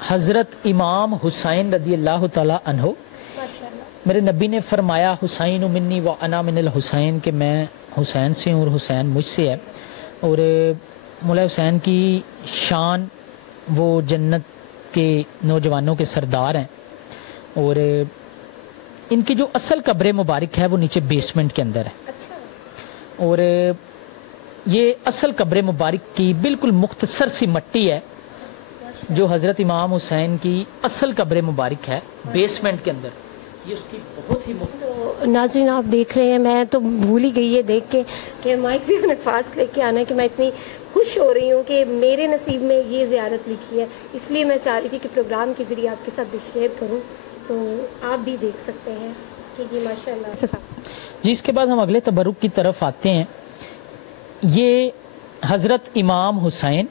حضرت امام حسین رضی اللہ تعالی عنہ، میرے نبی نے فرمایا حسین منی و انا من الحسین، کہ میں حسین سے ہوں اور حسین مجھ سے ہے، اور مولا حسین کی شان، وہ جنت کے نوجوانوں کے سردار ہیں، اور ان کی جو اصل قبر مبارک ہے وہ نیچے بیسمنٹ کے اندر ہے، اور یہ اصل قبر مبارک کی بالکل مختصر سی مٹی ہے جو حضرت امام حسین کی اصل قبر مبارک ہے بیسمنٹ کے اندر، یہ اس کی بہت ہی ناظرین آپ دیکھ رہے ہیں، میں تو بھول ہی گئی ہے دیکھ کے کہ مائک بھی اپنے پاس لے کے آنا ہے، کہ میں اتنی خوش ہو رہی ہوں کہ میرے نصیب میں یہ زیارت لکھی ہے، اس لیے میں چاہ رہی تھی کہ پروگرام کے ذریعے آپ کے ساتھ شیئر کروں، تو آپ بھی دیکھ سکتے ہیں کہ یہ ماشاء اللہ۔ جی، اس کے بعد ہم اگلے تبرک کی طرف آتے ہیں۔ یہ حضرت امام حسین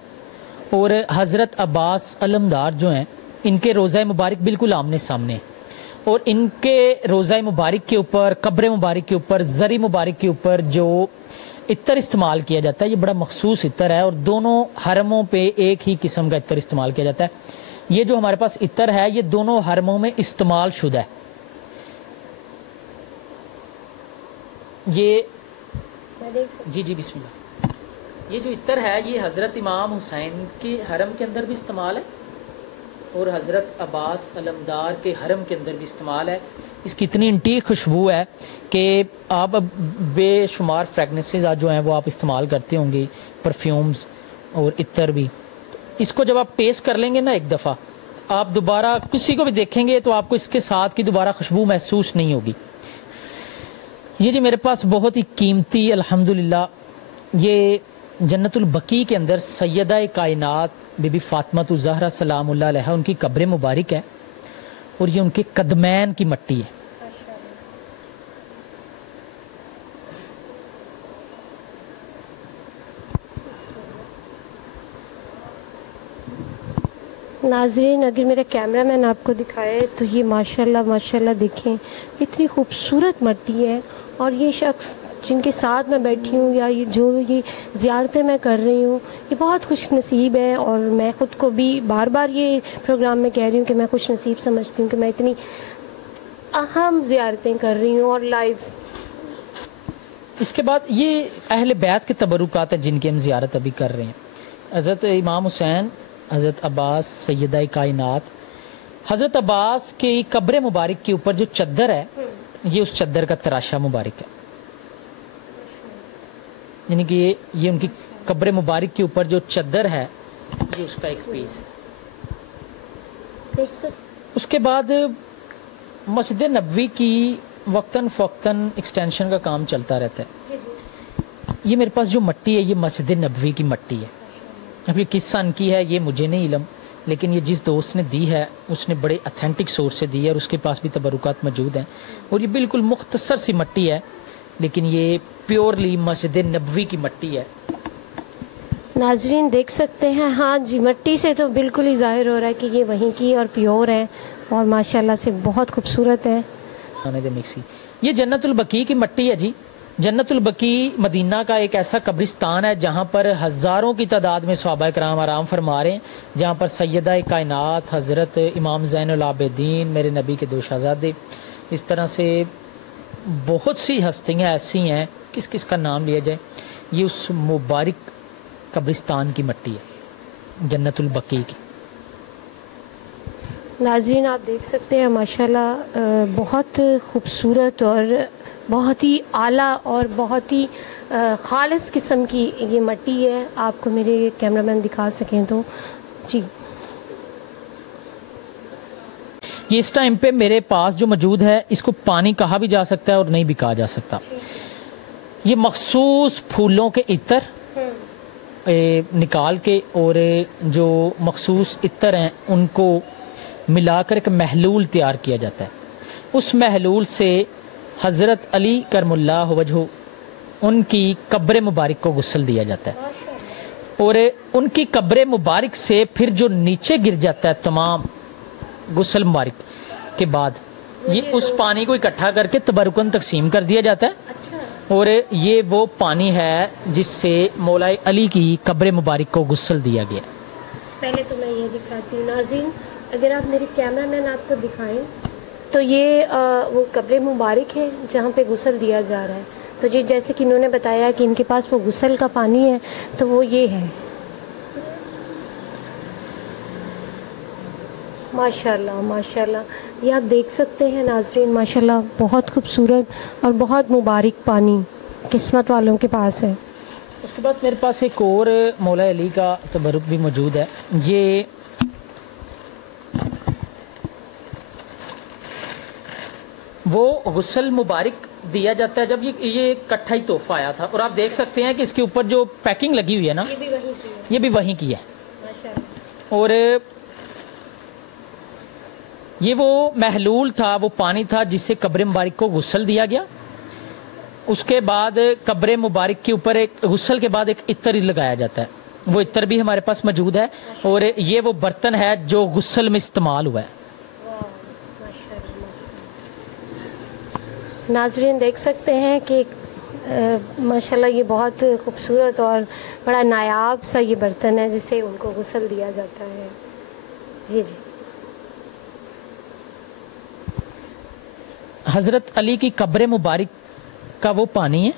اور حضرت عباس علمدار جو ہیں، ان کے روضہ مبارک بالکل آمنے سامنے ہیں، اور ان کے روضہ مبارک کے اوپر، قبر مبارک کے اوپر، زری مبارک کے اوپر جو عطر استعمال کیا جاتا ہے، یہ بڑا مخصوص عطر ہے، اور دونوں حرموں پہ ایک ہی قسم کا عطر استعمال کیا جاتا ہے۔ یہ جو ہمارے پاس عطر ہے یہ دونوں حرموں میں استعمال شدہ ہے۔ یہ جی بسم اللہ، یہ جو عطر ہے یہ حضرت امام حسین کے حرم کے اندر بھی استعمال ہے اور حضرت عباس علمدار کے حرم کے اندر بھی استعمال ہے۔ اس کی اتنی انٹیک خوشبو ہے کہ آپ بے شمار فریگنسز جو ہیں وہ آپ استعمال کرتے ہوں گے، پرفیومز اور عطر بھی۔ اس کو جب آپ ٹیسٹ کر لیں گے نا ایک دفعہ، آپ دوبارہ کسی کو بھی دیکھیں گے تو آپ کو اس کے ساتھ کی دوبارہ خوشبو محسوس نہیں ہوگی۔ یہ جی میرے پاس بہت ہی قیمتی الحمدللہ، یہ جنت البقیع کے اندر سیدہ کائنات بی بی فاطمہ الزہرا سلام اللہ علیہا ان کی قبر مبارک ہے، اور یہ ان کے قدمین کی مٹی ہے۔ ناظرین اگر میرا کیمرہ مین آپ کو دکھائے تو یہ ماشاءاللہ دیکھیں اتنی خوبصورت مٹی ہے، اور یہ شخص جن کے ساتھ میں بیٹھی ہوں یا یہ زیارتیں میں کر رہی ہوں، یہ بہت خوش نصیب ہے، اور میں خود کو بھی بار بار یہ پروگرام میں کہہ رہی ہوں کہ میں خوش نصیب سمجھتی ہوں کہ میں اتنی اہم زیارتیں کر رہی ہوں اور لائیو۔ اس کے بعد یہ اہل بیت کے تبرکات ہیں جن کی ہم زیارت ابھی کر رہے ہیں۔ حضرت امام حسین، حضرت عباس سیدہ کائنات۔ حضرت عباس کی قبر مبارک کے اوپر جو چادر ہے یہ اس چادر کا تراشا مبارک ہے، یعنی کہ یہ ان کی قبر مبارک کے اوپر جو چادر ہے یہ اس کا ایک پیس ہے۔ اس کے بعد مسجد نبوی کی وقتاً فوقتاً ایکسٹینشن کا کام چلتا رہتا ہے۔ یہ میرے پاس جو مٹی ہے یہ مسجد نبوی کی مٹی ہے۔ اب یہ کس سن کی ہے یہ مجھے نہیں علم، لیکن یہ جس دوست نے دی ہے اس نے بڑے اتھینٹک سورس سے دی ہے، اور اس کے پاس بھی تبرکات موجود ہیں، اور یہ بالکل مختصر سی مٹی ہے، لیکن یہ پیورلی مسجد نبوی کی مٹی ہے۔ ناظرین دیکھ سکتے ہیں، ہاں جی مٹی سے تو بالکل ہی ظاہر ہو رہا ہے کہ یہ وہیں کی اور پیور ہے، اور ماشاءاللہ سے بہت خوبصورت ہے۔ یہ جنت البقیع کی مٹی ہے جی۔ جنت البقیع مدینہ کا ایک ایسا قبرستان ہے جہاں پر ہزاروں کی تعداد میں صحابہ کرام آرام فرما رہے ہیں، جہاں پر سیدہ کائنات حضرت امام زین العابدین، میرے نبی کے دو شہزادے، اس طرح سے بہت سی ہستیاں ایسی ہیں، کس کس کا نام لیا جائے۔ یہ اس مبارک قبرستان کی مٹی ہے جنت البقیع کی۔ ناظرین آپ دیکھ سکتے ہیں ماشاءاللہ بہت خوبصورت اور بہت ہی اعلیٰ اور بہت ہی خالص قسم کی یہ مٹی ہے۔ آپ کو میرے کیمرہ مین دکھا سکیں تو جی۔ یہ اس ٹائم پہ میرے پاس جو موجود ہے اس کو پانی کہا بھی جا سکتا ہے اور نہیں بھی کہا جا سکتا۔ یہ مخصوص پھولوں کے عطر نکال کے اور جو مخصوص عطر ہیں ان کو ملا کر ایک محلول تیار کیا جاتا ہے۔ اس محلول سے حضرت علی کرم اللہ وجہہ ان کی قبر مبارک کو غسل دیا جاتا ہے، اور ان کی قبر مبارک سے پھر جو نیچے گر جاتا ہے تمام غسل مبارک کے بعد، یہ اس پانی کو اکٹھا کر کے تبرکن تقسیم کر دیا جاتا ہے، اور یہ وہ پانی ہے جس سے مولا علی کی قبر مبارک کو غسل دیا گیا۔ پہلے تو میں یہ دکھاتی ہوں ناظرین، اگر آپ میرے کیمرہ مین آپ کو دکھائیں تو یہ وہ قبر مبارک ہے جہاں پہ غسل دیا جا رہا ہے. تو جی جیسے کہ انہوں نے بتایا کہ ان کے پاس وہ غسل کا پانی ہے تو وہ یہ ہے. ماشاءاللہ ماشاءاللہ یہ آپ دیکھ سکتے ہیں ناظرین, ماشاءاللہ بہت خوبصورت اور بہت مبارک پانی قسمت والوں کے پاس ہے. اس کے بعد میرے پاس ایک اور مولا علی کا تبرک بھی موجود ہے. یہ وہ غسل مبارک دیا جاتا ہے جب یہ اکٹھا ہی تحفہ آیا تھا, اور آپ دیکھ سکتے ہیں کہ اس کے اوپر جو پیکنگ لگی ہوئی ہے نا یہ بھی وہیں کی ہے. اور یہ وہ محلول تھا, وہ پانی تھا جس سے قبر مبارک کو غسل دیا گیا. اس کے بعد قبر مبارک کے اوپر ایک غسل کے بعد ایک عطر لگایا جاتا ہے, وہ عطر بھی ہمارے پاس موجود ہے. اور یہ وہ برتن ہے جو غسل میں استعمال ہوا ہے. ناظرین دیکھ سکتے ہیں کہ ماشاءاللہ یہ بہت خوبصورت اور بڑا نایاب سا یہ برتن ہے جسے ان کو غسل دیا جاتا ہے. جی جی. حضرت علی کی قبر مبارک کا وہ پانی ہے,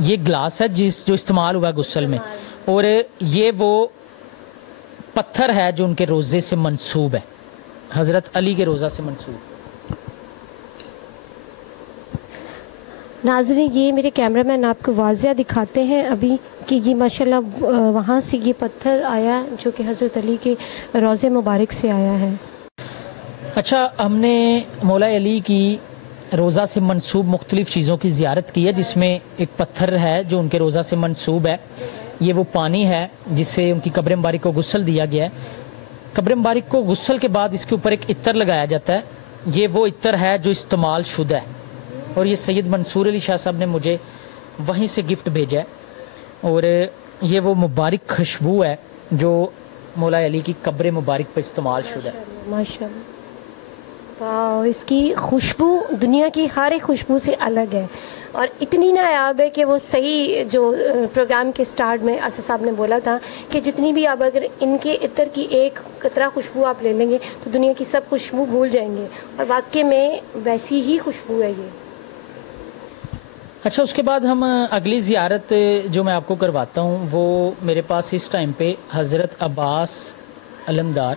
یہ گلاس ہے جو استعمال ہوا ہے غسل میں, اور یہ وہ پتھر ہے جو ان کے روزے سے منسوب ہے, حضرت علی کے روزہ سے منسوب. ناظرین یہ میرے کیمرہ مین آپ کو واضح دکھاتے ہیں ابھی کہ یہ ماشاءاللہ وہاں سے یہ پتھر آیا جو کہ حضرت علی کے روضے مبارک سے آیا ہے. اچھا, ہم نے مولا علی کی روزہ سے منسوب مختلف چیزوں کی زیارت کی ہے, جس میں ایک پتھر ہے جو ان کے روزہ سے منسوب ہے. یہ وہ پانی ہے جس سے ان کی قبر مبارک کو غسل دیا گیا ہے. قبر مبارک کو غسل کے بعد اس کے اوپر ایک عطر لگایا جاتا ہے. یہ وہ عطر ہے جو استعمال شدہ ہے, اور یہ سید منصور علی شاہ صاحب نے مجھے وہیں سے گفٹ بھیجا ہے. اور یہ وہ مبارک خوشبو ہے جو مولا علی کی قبر مبارک پہ استعمال شدہ ہے. ماشاءاللہ واہ, اس کی خوشبو دنیا کی ہر ایک خوشبو سے الگ ہے اور اتنی نایاب ہے کہ وہ صحیح جو پروگرام کے سٹارٹ میں اسد صاحب نے بولا تھا کہ جتنی بھی آپ اگر ان کے عطر کی ایک قطرہ خوشبو آپ لے لیں گے تو دنیا کی سب خوشبو بھول جائیں گے, اور واقعی میں ویسی ہی خوشبو ہے یہ. اچھا, اس کے بعد ہم اگلی زیارت جو میں آپ کو کرواتا ہوں وہ میرے پاس اس ٹائم پہ حضرت عباس علمدار,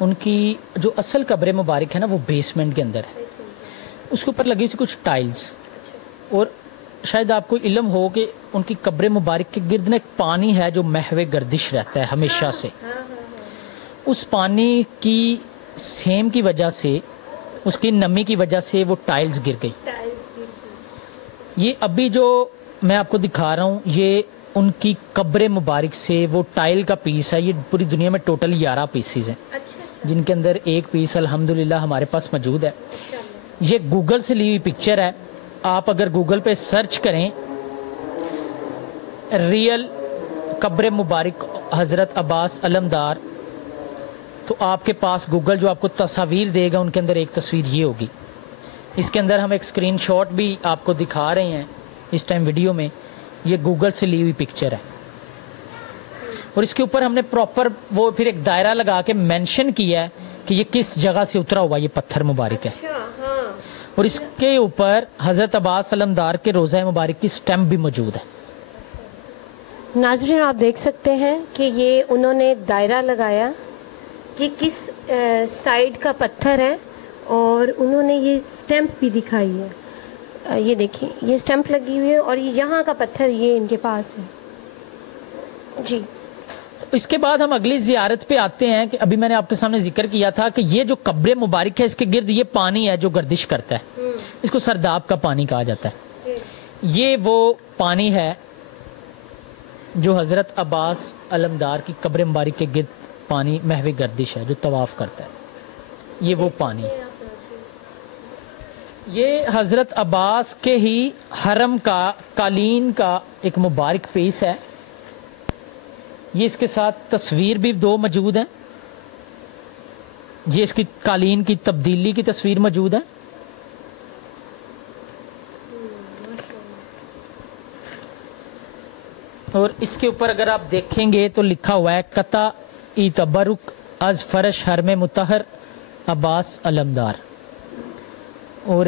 ان کی جو اصل قبر مبارک ہے نا وہ بیسمنٹ کے اندر ہے. اس کے اوپر لگی ہوئی تھی کچھ ٹائلز, اور شاید آپ کو علم ہو کہ ان کی قبر مبارک کے گرد ایک پانی ہے جو محو گردش رہتا ہے ہمیشہ سے. اس پانی کی سیم کی وجہ سے, اس کی نمی کی وجہ سے وہ ٹائلز گر گئی. یہ ابھی جو میں آپ کو دکھا رہا ہوں یہ ان کی قبر مبارک سے وہ ٹائل کا پیس ہے. یہ پوری دنیا میں ٹوٹل 11 پیسز ہیں جن کے اندر ایک پیس الحمدللہ ہمارے پاس موجود ہے. یہ گوگل سے لی ہوئی پکچر ہے. آپ اگر گوگل پہ سرچ کریں ریئل قبر مبارک حضرت عباس علمدار تو آپ کے پاس گوگل جو آپ کو تصاویر دے گا ان کے اندر ایک تصویر یہ ہوگی. اس کے اندر ہم ایک اسکرین شاٹ بھی آپ کو دکھا رہے ہیں اس ٹائم ویڈیو میں. یہ گوگل سے لی ہوئی پکچر ہے, اور اس کے اوپر ہم نے پراپر وہ پھر ایک دائرہ لگا کے مینشن کیا ہے کہ یہ کس جگہ سے اترا ہوا یہ پتھر مبارک ہے. اور اس کے اوپر حضرت عباس علمدار کے روضہ مبارک کی سٹیمپ بھی موجود ہے. ناظرین آپ دیکھ سکتے ہیں کہ یہ انہوں نے دائرہ لگایا کہ کس سائیڈ کا پتھر ہے, اور انہوں نے یہ سٹیمپ بھی دکھائی ہے. یہ دیکھیں یہ سٹیمپ لگی ہوئی ہے, اور یہاں کا پتھر یہ ان کے پاس ہے. جی, اس کے بعد ہم اگلی زیارت پہ آتے ہیں کہ ابھی میں نے آپ کے سامنے ذکر کیا تھا کہ یہ جو قبر مبارک ہے اس کے گرد یہ پانی ہے جو گردش کرتا ہے. اس کو سرداب کا پانی کہا جاتا ہے. یہ وہ پانی ہے جو حضرت عباس علمدار کی قبر مبارک کے گرد پانی محو گردش ہے جو طواف کرتا ہے. یہ وہ پانی ہے. یہ حضرت عباس کے ہی حرم کا قالین کا ایک مبارک پیس ہے. یہ اس کے ساتھ تصویر بھی 2 موجود ہیں. یہ اس کی قالین کی تبدیلی کی تصویر موجود ہے. اور اس کے اوپر اگر آپ دیکھیں گے تو لکھا ہوا ہے قطع تبرک از فرش حرم مطہر عباس علمدار. اور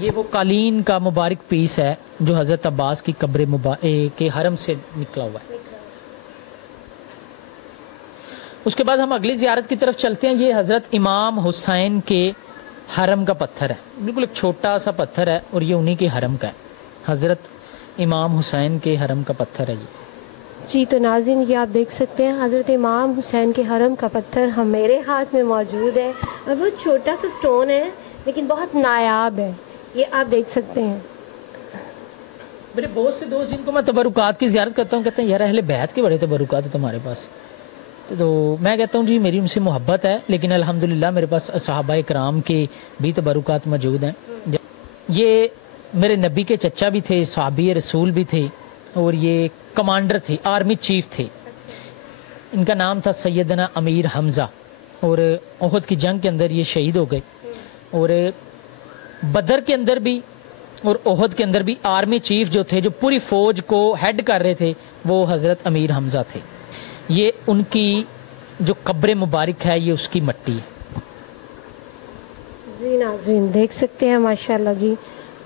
یہ وہ قالین کا مبارک پیس ہے جو حضرت عباس کی قبر کے حرم سے نکلا ہوا ہے. اس کے بعد ہم اگلی زیارت کی طرف چلتے ہیں. یہ حضرت امام حسین کے حرم کا پتھر ہے, بالکل ایک چھوٹا سا پتھر ہے اور یہ انہی کے حرم کا ہے. حضرت امام حسین کے حرم کا پتھر ہے یہ. جی تو ناظرین یہ آپ دیکھ سکتے ہیں حضرت امام حسین کے حرم کا پتھر ہم میرے ہاتھ میں موجود ہے. اور بہت چھوٹا سا سٹون ہے لیکن بہت نایاب ہے, یہ آپ دیکھ سکتے ہیں. میرے بہت سے دوست جن کو میں تبرکات کی زیارت کرتا ہوں کہتے ہیں یار اہل بیت کے بڑے تبرکات ہیں تمہارے پاس. تو میں کہتا ہوں جی میری ان سے محبت ہے, لیکن الحمدللہ میرے پاس صحابہ کرام کے بھی تبرکات موجود ہیں. یہ میرے نبی کے چچا بھی تھے, صحابی رسول بھی تھے, اور یہ کمانڈر تھے, آرمی چیف تھے. ان کا نام تھا سیدنا امیر حمزہ, اور احد کی جنگ کے اندر یہ شہید ہو گئے. اور بدر کے اندر بھی اور احد کے اندر بھی آرمی چیف جو تھے, جو پوری فوج کو ہیڈ کر رہے تھے, وہ حضرت امیر حمزہ تھے. یہ ان کی جو قبر مبارک ہے یہ اس کی مٹی ہے. جی ناظرین دیکھ سکتے ہیں ماشاءاللہ جی.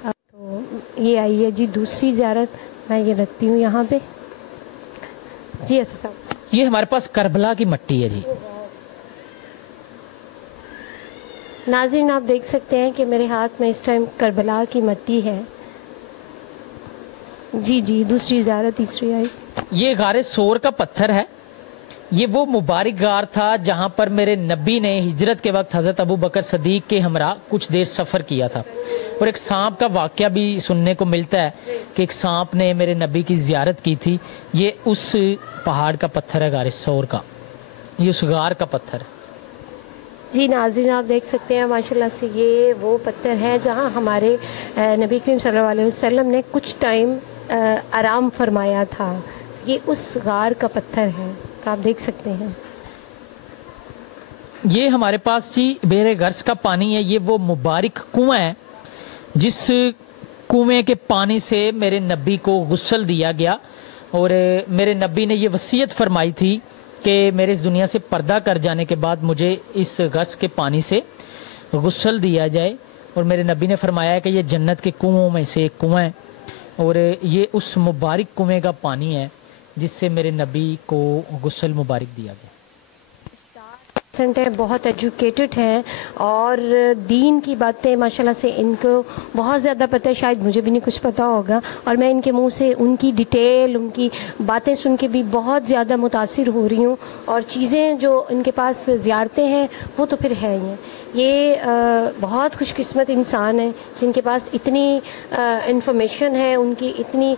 تو یہ آئی ہے جی دوسری زیارت, میں یہ رکھتی ہوں یہاں پہ. جی ایسا صاحب یہ ہمارے پاس کربلا کی مٹی ہے جی. ناظرین آپ دیکھ سکتے ہیں کہ میرے ہاتھ میں اس ٹائم کربلا کی مٹی ہے. جی جی دوسری زیارت تیسری آئی. یہ غار سور کا پتھر ہے. یہ وہ مبارک غار تھا جہاں پر میرے نبی نے ہجرت کے وقت حضرت ابو بکر صدیق کے ہمراہ کچھ دیر سفر کیا تھا. اور ایک سانپ کا واقعہ بھی سننے کو ملتا ہے کہ ایک سانپ نے میرے نبی کی زیارت کی تھی. یہ اس پہاڑ کا پتھر ہے غار سور کا, یہ اس غار کا پتھر ہے. جی ناظرین آپ دیکھ سکتے ہیں ماشاءاللہ سے یہ وہ پتھر ہے جہاں ہمارے نبی کریم صلی اللہ علیہ وسلم نے کچھ ٹائم آرام فرمایا تھا. یہ اس غار کا پتھر ہے, آپ دیکھ سکتے ہیں. یہ ہمارے پاس جی بیر غرض کا پانی ہے. یہ وہ مبارک کنواں ہے جس کنویں کے پانی سے میرے نبی کو غسل دیا گیا. اور میرے نبی نے یہ وصیت فرمائی تھی کہ میرے اس دنیا سے پردہ کر جانے کے بعد مجھے اس غرض کے پانی سے غسل دیا جائے. اور میرے نبی نے فرمایا کہ یہ جنت کے کنووں میں سے ایک کنواں ہے, اور یہ اس مبارک کنویں کا پانی ہے جس سے میرے نبی کو غسل مبارک دیا گیا. بہت ایجوکیٹڈ ہیں اور دین کی باتیں ماشاءاللہ سے ان کو بہت زیادہ پتہ ہے. شاید مجھے بھی نہیں کچھ پتہ ہوگا, اور میں ان کے منہ سے ان کی ڈیٹیل ان کی باتیں سن کے بھی بہت زیادہ متاثر ہو رہی ہوں. اور چیزیں جو ان کے پاس زیارتیں ہیں وہ تو پھر ہیں ہی. یہ بہت خوش قسمت انسان ہیں جن کے پاس اتنی انفارمیشن ہے, ان کی اتنی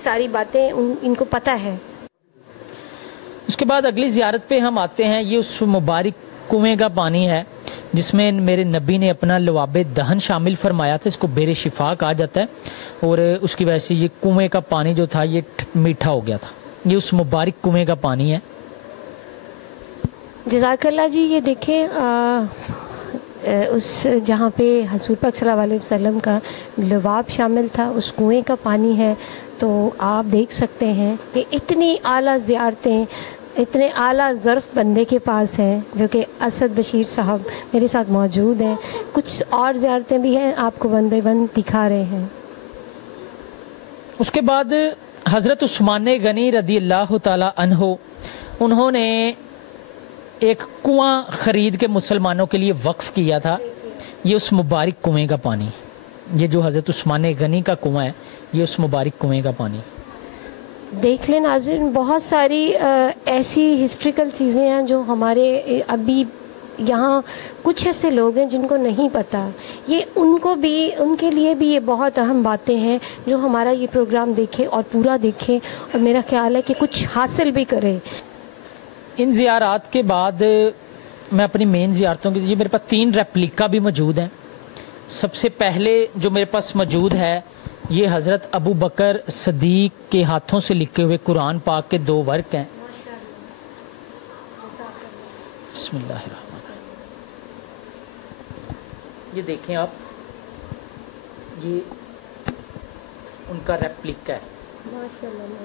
ساری باتیں ان کو پتہ ہے. اس کے بعد اگلی زیارت پہ ہم آتے ہیں. یہ اس مبارک کنویں کا پانی ہے جس میں میرے نبی نے اپنا لواب دہن شامل فرمایا تھا. اس کو بیر شفا کہا جاتا ہے, اور اس کی وجہ سے یہ کنویں کا پانی جو تھا یہ میٹھا ہو گیا تھا. یہ اس مبارک کنویں کا پانی ہے. جزاک اللہ جی. یہ دیکھیں اس جہاں پہ حضور پاک صلی اللہ علیہ وسلم کا لواب شامل تھا اس کنویں کا پانی ہے. تو آپ دیکھ سکتے ہیں کہ اتنی اعلیٰ زیارتیں اتنے اعلیٰ ظرف بندے کے پاس ہیں جو کہ اسد بشیر صاحب میرے ساتھ موجود ہیں. کچھ اور زیارتیں بھی ہیں, آپ کو ون بائی ون دکھا رہے ہیں. اس کے بعد حضرت عثمان غنی رضی اللہ تعالی عنہ انہوں نے ایک کنواں خرید کے مسلمانوں کے لیے وقف کیا تھا. یہ اس مبارک کنویں کا پانی, یہ جو حضرت عثمان غنی کا کنواں ہے یہ اس مبارک کنویں کا پانی. دیکھ لیں ناظرین بہت ساری ایسی ہسٹریکل چیزیں ہیں جو ہمارے ابھی یہاں کچھ ایسے لوگ ہیں جن کو نہیں پتہ. یہ ان کو بھی ان کے لیے بھی یہ بہت اہم باتیں ہیں جو ہمارا یہ پروگرام دیکھے اور پورا دیکھے, اور میرا خیال ہے کہ کچھ حاصل بھی کرے. ان زیارات کے بعد میں اپنی مین زیارتوں کی, یہ میرے پاس 3 ریپلیکا بھی موجود ہیں. سب سے پہلے جو میرے پاس موجود ہے یہ حضرت ابو بکر صدیق کے ہاتھوں سے لکھے ہوئے قرآن پاک کے 2 ورق ہیں. بسم اللہ الرحمن الرحیم. یہ دیکھیں آپ, یہ ان کا ریپلیکا ہے. ماشاءاللہ.